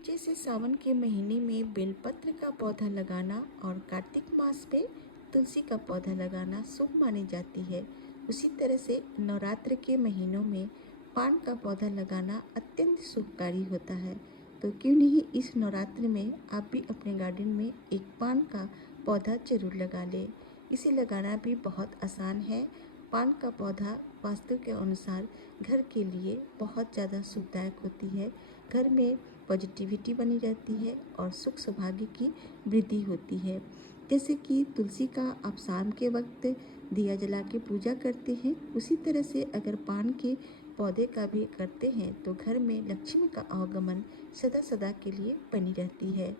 जैसे सावन के महीने में बेलपत्र का पौधा लगाना और कार्तिक मास में तुलसी का पौधा लगाना शुभ मानी जाती है, उसी तरह से नवरात्र के महीनों में पान का पौधा लगाना अत्यंत शुभकारी होता है। तो क्यों नहीं इस नवरात्र में आप भी अपने गार्डन में एक पान का पौधा जरूर लगा लें। इसे लगाना भी बहुत आसान है। पान का पौधा वास्तु के अनुसार घर के लिए बहुत ज़्यादा शुभदायक होती है। घर में पॉजिटिविटी बनी रहती है और सुख सौभाग्य की वृद्धि होती है। जैसे कि तुलसी का आप शाम के वक्त दिया जला के पूजा करते हैं, उसी तरह से अगर पान के पौधे का भी करते हैं तो घर में लक्ष्मी का आगमन सदा सदा के लिए बनी रहती है।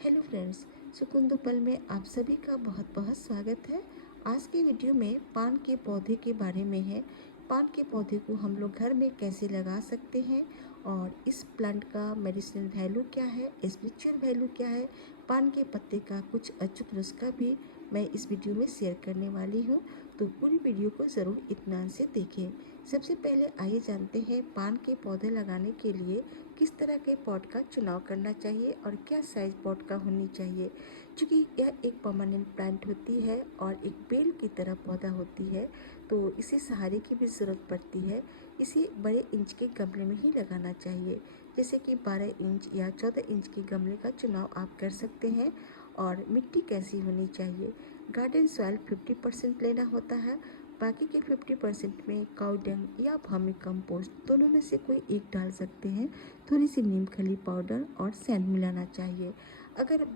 हेलो फ्रेंड्स, सुकुंदु पल में आप सभी का बहुत बहुत स्वागत है। आज के वीडियो में पान के पौधे के बारे में है। पान के पौधे को हम लोग घर में कैसे लगा सकते हैं और इस प्लांट का मेडिसिनल वैल्यू क्या है, स्पिरिचुअल वैल्यू क्या है, पान के पत्ते का कुछ अचूक नुस्खा भी मैं इस वीडियो में शेयर करने वाली हूँ। तो पूरी वीडियो को ज़रूर इत्मीनान से देखें। सबसे पहले आइए जानते हैं पान के पौधे लगाने के लिए किस तरह के पॉट का चुनाव करना चाहिए और क्या साइज पॉट का होनी चाहिए। क्योंकि यह एक परमानेंट प्लांट होती है और एक बेल की तरह पौधा होती है, तो इसे सहारे की भी ज़रूरत पड़ती है। इसे बड़े इंच के गमले में ही लगाना चाहिए, जैसे कि 12 इंच या 14 इंच के गमले का चुनाव आप कर सकते हैं। और मिट्टी कैसी होनी चाहिए, गार्डन सॉइल 50% लेना होता है, बाकी के 50% में काऊ डंग या वर्मी कंपोस्ट दोनों में से कोई एक डाल सकते हैं। थोड़ी सी नीम खली पाउडर और सैंड मिलाना चाहिए। अगर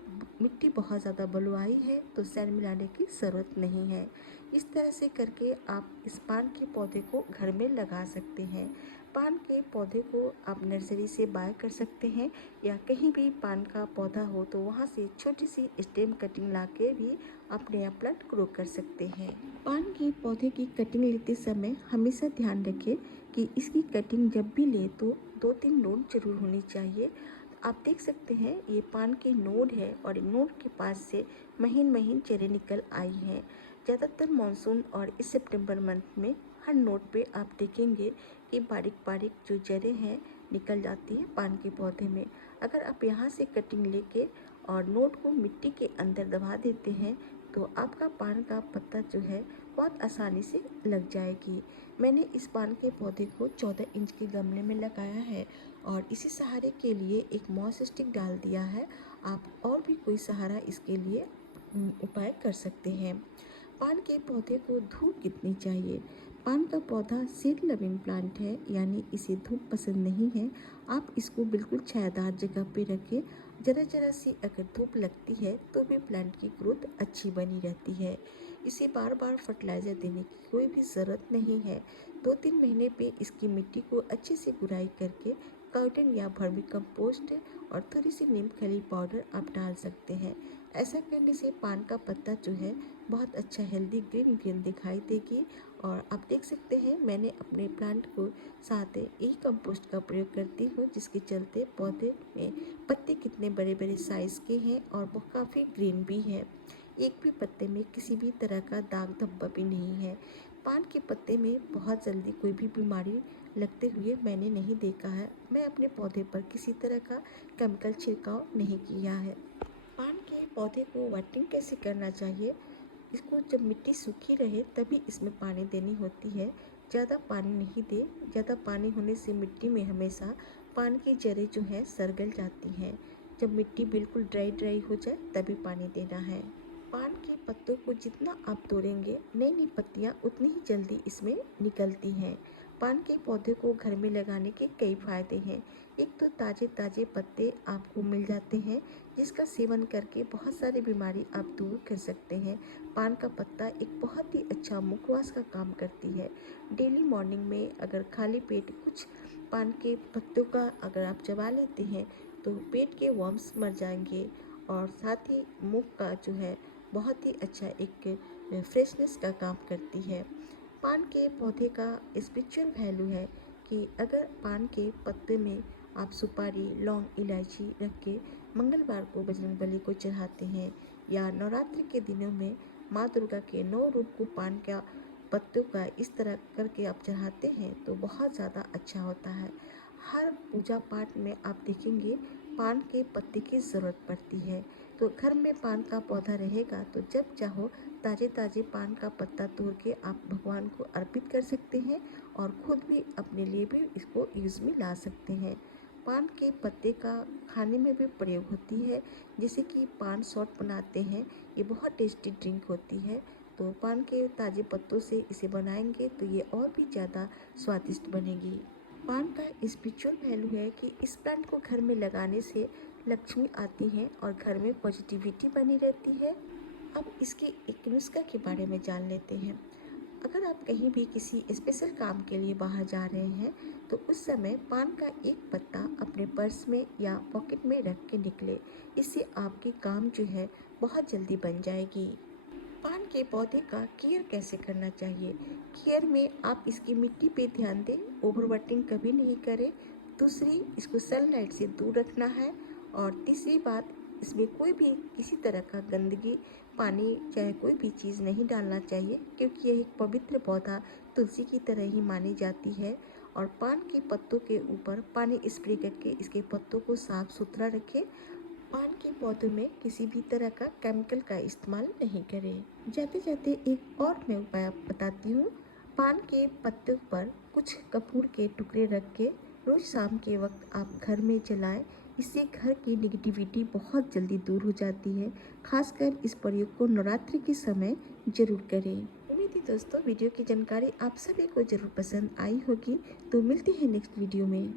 मिट्टी बहुत ज़्यादा बलुआई है तो सैंड मिलाने की ज़रूरत नहीं है। इस तरह से करके आप इस पान के पौधे को घर में लगा सकते हैं। पान के पौधे को आप नर्सरी से बाय कर सकते हैं या कहीं भी पान का पौधा हो तो वहाँ से छोटी सी स्टेम कटिंग ला के भी आप नया प्लांट ग्रो कर सकते हैं। पान के पौधे की कटिंग लेते समय हमेशा ध्यान रखें कि इसकी कटिंग जब भी ले तो 2-3 नोड जरूर होनी चाहिए। आप देख सकते हैं ये पान के नोड है और नोड के पास से महीन महीन जड़ें निकल आई हैं। ज़्यादातर मानसून और इस सितंबर मंथ में हर नोड पे आप देखेंगे कि बारीक बारीक जो जड़ें हैं निकल जाती है पान के पौधे में। अगर आप यहाँ से कटिंग लेके और नोड को मिट्टी के अंदर दबा देते हैं तो आपका पान का पत्ता जो है बहुत आसानी से लग जाएगी। मैंने इस पान के पौधे को 14 इंच के गमले में लगाया है और इसी सहारे के लिए एक मॉस स्टिक डाल दिया है। आप और भी कोई सहारा इसके लिए उपाय कर सकते हैं। पान के पौधे को धूप कितनी चाहिए। पान का पौधा सीड लविंग प्लांट है, यानी इसे धूप पसंद नहीं है। आप इसको बिल्कुल छायादार जगह पे रखें। ज़रा ज़रा सी अगर धूप लगती है तो भी प्लांट की ग्रोथ अच्छी बनी रहती है। इसे बार बार फर्टिलाइज़र देने की कोई भी ज़रूरत नहीं है। 2-3 महीने पे इसकी मिट्टी को अच्छे से गुड़ाई करके काउटन या वर्मी कंपोस्ट और थोड़ी सी नीम खली पाउडर आप डाल सकते हैं। ऐसा करने से पान का पत्ता जो है बहुत अच्छा हेल्दी ग्रीन ग्रीन दिखाई देगी। और आप देख सकते हैं मैंने अपने प्लांट को साथ ई कंपोस्ट का प्रयोग करती हूँ, जिसके चलते पौधे में पत्ते कितने बड़े बड़े साइज़ के हैं और वो काफ़ी ग्रीन भी है। एक भी पत्ते में किसी भी तरह का दाग धब्बा भी नहीं है। पान के पत्ते में बहुत जल्दी कोई भी बीमारी लगते हुए मैंने नहीं देखा है। मैं अपने पौधे पर किसी तरह का केमिकल छिड़काव नहीं किया है। पान के पौधे को वाटरिंग कैसे करना चाहिए। इसको जब मिट्टी सूखी रहे तभी इसमें पानी देनी होती है। ज़्यादा पानी नहीं दे। ज़्यादा पानी होने से मिट्टी में हमेशा पान की जड़ें जो हैं सरगल जाती हैं। जब मिट्टी बिल्कुल ड्राई ड्राई हो जाए तभी पानी देना है। पान के पत्तों को जितना आप तोड़ेंगे नई नई पत्तियाँ उतनी ही जल्दी इसमें निकलती हैं। पान के पौधे को घर में लगाने के कई फायदे हैं। एक तो ताज़े ताज़े पत्ते आपको मिल जाते हैं, जिसका सेवन करके बहुत सारी बीमारी आप दूर कर सकते हैं। पान का पत्ता एक बहुत ही अच्छा मुखवास का काम करती है। डेली मॉर्निंग में अगर खाली पेट कुछ पान के पत्तों का अगर आप चबा लेते हैं तो पेट के वर्म्स मर जाएंगे और साथ ही मुख का जो है बहुत ही अच्छा एक फ्रेशनेस का काम करती है। पान के पौधे का स्पिरिचुअल वैल्यू है कि अगर पान के पत्ते में आप सुपारी, लौंग, इलायची रख के मंगलवार को बजरंगबली को चढ़ाते हैं या नवरात्रि के दिनों में माँ दुर्गा के 9 रूप को पान का पत्तों का इस तरह करके आप चढ़ाते हैं तो बहुत ज़्यादा अच्छा होता है। हर पूजा पाठ में आप देखेंगे पान के पत्ते की ज़रूरत पड़ती है। तो घर में पान का पौधा रहेगा तो जब चाहो ताज़े ताज़े पान का पत्ता तोड़ के आप भगवान को अर्पित कर सकते हैं और खुद भी अपने लिए भी इसको यूज़ में ला सकते हैं। पान के पत्ते का खाने में भी प्रयोग होती है, जैसे कि पान शॉट बनाते हैं। ये बहुत टेस्टी ड्रिंक होती है। तो पान के ताज़े पत्तों से इसे बनाएंगे तो ये और भी ज़्यादा स्वादिष्ट बनेगी। पान का स्पिरिचुअल वैल्यू है कि इस प्लांट को घर में लगाने से लक्ष्मी आती है और घर में पॉजिटिविटी बनी रहती है। अब इसके एक नुस्खा के बारे में जान लेते हैं। अगर आप कहीं भी किसी स्पेशल काम के लिए बाहर जा रहे हैं तो उस समय पान का एक पत्ता अपने पर्स में या पॉकेट में रख के निकले। इससे आपकी काम जो है बहुत जल्दी बन जाएगी। पान के पौधे का केयर कैसे करना चाहिए? केयर में आप इसकी मिट्टी पे ध्यान दें, ओवर वाटरिंग कभी नहीं करें। दूसरी, इसको सनलाइट से दूर रखना है। और तीसरी बात, इसमें कोई भी किसी तरह का गंदगी, पानी चाहे कोई भी चीज़ नहीं डालना चाहिए, क्योंकि यह एक पवित्र पौधा तुलसी की तरह ही मानी जाती है। और पान के पत्तों के ऊपर पानी स्प्रे करके इसके पत्तों को साफ सुथरा रखें। पान के पौधों में किसी भी तरह का केमिकल का इस्तेमाल नहीं करें। जाते जाते एक और मैं उपाय बताती हूँ। पान के पत्तों पर कुछ कपूर के टुकड़े रख के रोज शाम के वक्त आप घर में जलाएं। इससे घर की निगेटिविटी बहुत जल्दी दूर हो जाती है। खासकर इस प्रयोग को नवरात्रि के समय जरूर करें। उम्मीद है दोस्तों वीडियो की जानकारी आप सभी को जरूर पसंद आई होगी। तो मिलते हैं नेक्स्ट वीडियो में।